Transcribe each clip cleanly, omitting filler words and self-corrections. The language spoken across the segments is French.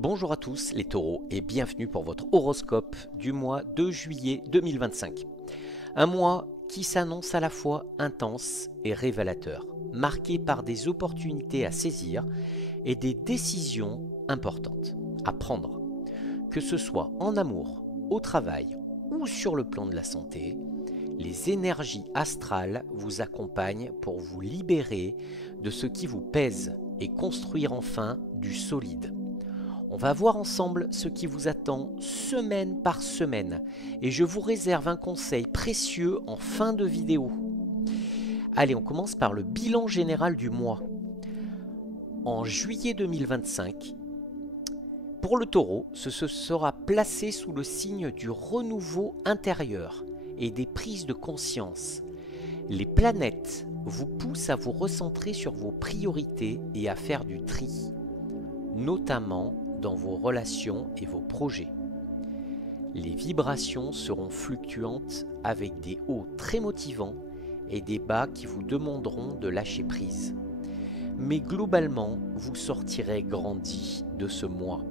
Bonjour à tous les taureaux et bienvenue pour votre horoscope du mois de juillet 2025. Un mois qui s'annonce à la fois intense et révélateur, marqué par des opportunités à saisir et des décisions importantes à prendre. Que ce soit en amour, au travail ou sur le plan de la santé, les énergies astrales vous accompagnent pour vous libérer de ce qui vous pèse et construire enfin du solide. On va voir ensemble ce qui vous attend semaine par semaine et je vous réserve un conseil précieux en fin de vidéo. Allez, on commence par le bilan général du mois. En juillet 2025, pour le taureau, ce sera placé sous le signe du renouveau intérieur et des prises de conscience. Les planètes vous poussent à vous recentrer sur vos priorités et à faire du tri, notamment dans vos relations et vos projets. Les vibrations seront fluctuantes avec des hauts très motivants et des bas qui vous demanderont de lâcher prise. Mais globalement, vous sortirez grandi de ce mois.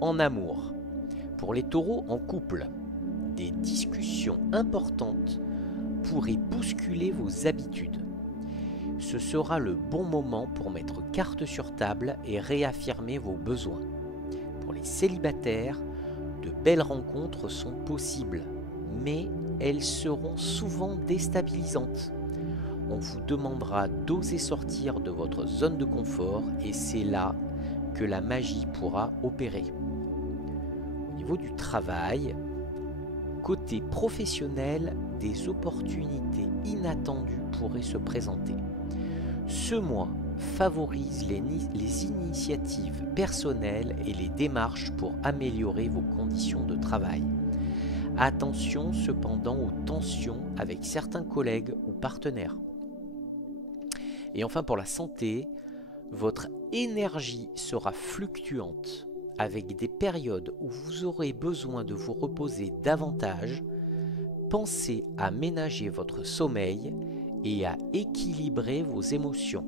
En amour, pour les taureaux en couple, des discussions importantes pourraient bousculer vos habitudes. Ce sera le bon moment pour mettre carte sur table et réaffirmer vos besoins. Pour les célibataires, de belles rencontres sont possibles, mais elles seront souvent déstabilisantes. On vous demandera d'oser sortir de votre zone de confort et c'est là que la magie pourra opérer. Au niveau du travail, côté professionnel, des opportunités inattendues pourraient se présenter. Ce mois favorise les initiatives personnelles et les démarches pour améliorer vos conditions de travail. Attention cependant aux tensions avec certains collègues ou partenaires. Et enfin pour la santé, votre énergie sera fluctuante avec des périodes où vous aurez besoin de vous reposer davantage. Pensez à ménager votre sommeil et à équilibrer vos émotions.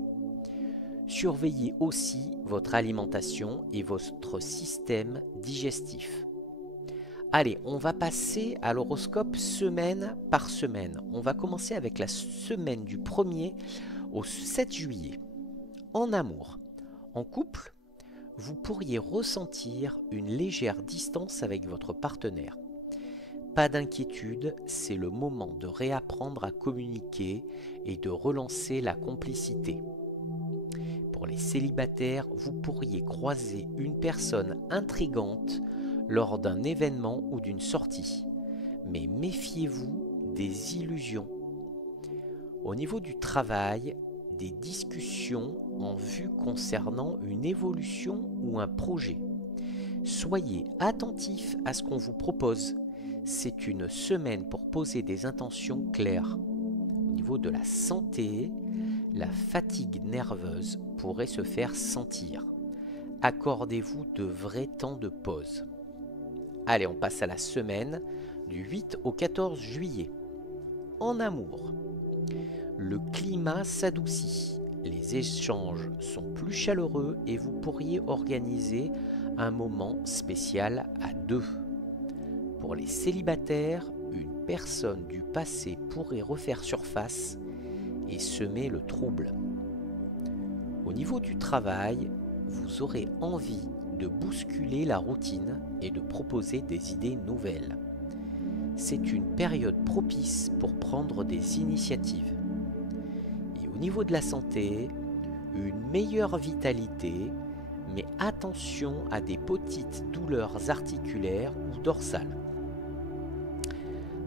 Surveillez aussi votre alimentation et votre système digestif. Allez, on va passer à l'horoscope semaine par semaine. On va commencer avec la semaine du 1er au 7 juillet. En amour, en couple, vous pourriez ressentir une légère distance avec votre partenaire. Pas d'inquiétude, c'est le moment de réapprendre à communiquer et de relancer la complicité. Pour les célibataires, vous pourriez croiser une personne intrigante lors d'un événement ou d'une sortie, mais méfiez-vous des illusions. Au niveau du travail, des discussions en vue concernant une évolution ou un projet. Soyez attentifs à ce qu'on vous propose. C'est une semaine pour poser des intentions claires. Au niveau de la santé, la fatigue nerveuse pourrait se faire sentir. Accordez-vous de vrais temps de pause. Allez, on passe à la semaine du 8 au 14 juillet. En amour, le climat s'adoucit. Les échanges sont plus chaleureux et vous pourriez organiser un moment spécial à deux. Pour les célibataires, une personne du passé pourrait refaire surface et semer le trouble. Au niveau du travail, vous aurez envie de bousculer la routine et de proposer des idées nouvelles. C'est une période propice pour prendre des initiatives. Et au niveau de la santé, une meilleure vitalité, mais attention à des petites douleurs articulaires ou dorsales.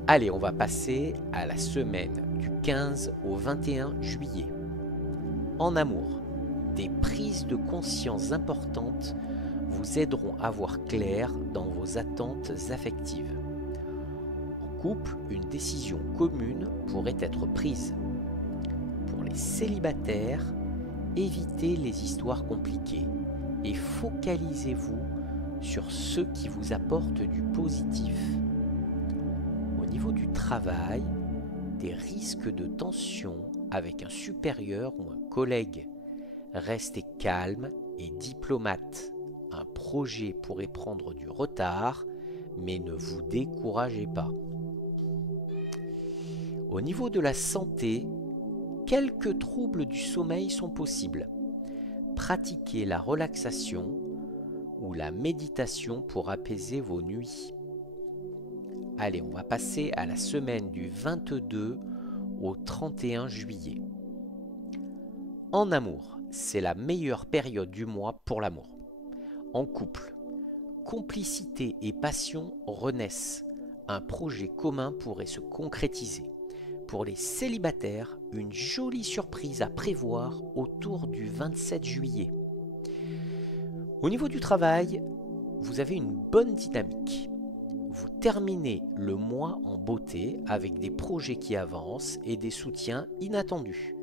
Allez, on va passer à la semaine du 15 au 21 juillet. En amour, des prises de conscience importantes vous aideront à voir clair dans vos attentes affectives. En couple, une décision commune pourrait être prise. Pour les célibataires, évitez les histoires compliquées et focalisez-vous sur ce qui vous apporte du positif. Au niveau du travail, des risques de tension avec un supérieur ou un collègue. Restez calme et diplomate un projet pourrait prendre du retard, mais ne vous découragez pas. Au niveau de la santé, quelques troubles du sommeil sont possibles. Pratiquez la relaxation ou la méditation pour apaiser vos nuits. Allez, on va passer à la semaine du 22 au 31 juillet. En amour, c'est la meilleure période du mois pour l'amour. En couple, complicité et passion renaissent. Un projet commun pourrait se concrétiser. Pour les célibataires, une jolie surprise à prévoir autour du 27 juillet. Au niveau du travail, vous avez une bonne dynamique. Vous terminez le mois en beauté avec des projets qui avancent et des soutiens inattendus.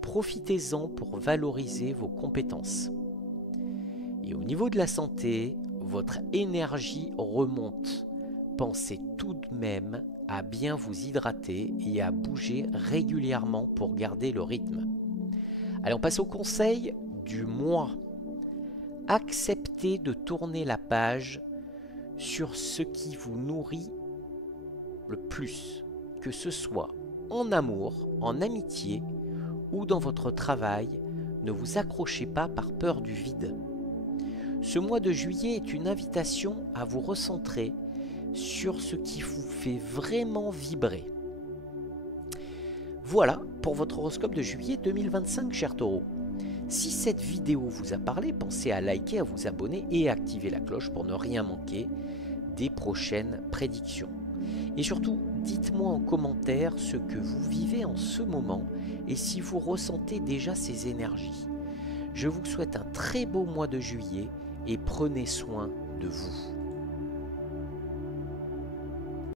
Profitez-en pour valoriser vos compétences. Et au niveau de la santé, votre énergie remonte. Pensez tout de même à bien vous hydrater et à bouger régulièrement pour garder le rythme. Allez, on passe au conseil du mois. Acceptez de tourner la page sur ce qui vous nourrit le plus, que ce soit en amour, en amitié ou dans votre travail. Ne vous accrochez pas par peur du vide. Ce mois de juillet est une invitation à vous recentrer sur ce qui vous fait vraiment vibrer. Voilà pour votre horoscope de juillet 2025, chers taureaux. Si cette vidéo vous a parlé, pensez à liker, à vous abonner et à activer la cloche pour ne rien manquer des prochaines prédictions. Et surtout, dites-moi en commentaire ce que vous vivez en ce moment et si vous ressentez déjà ces énergies. Je vous souhaite un très beau mois de juillet et prenez soin de vous.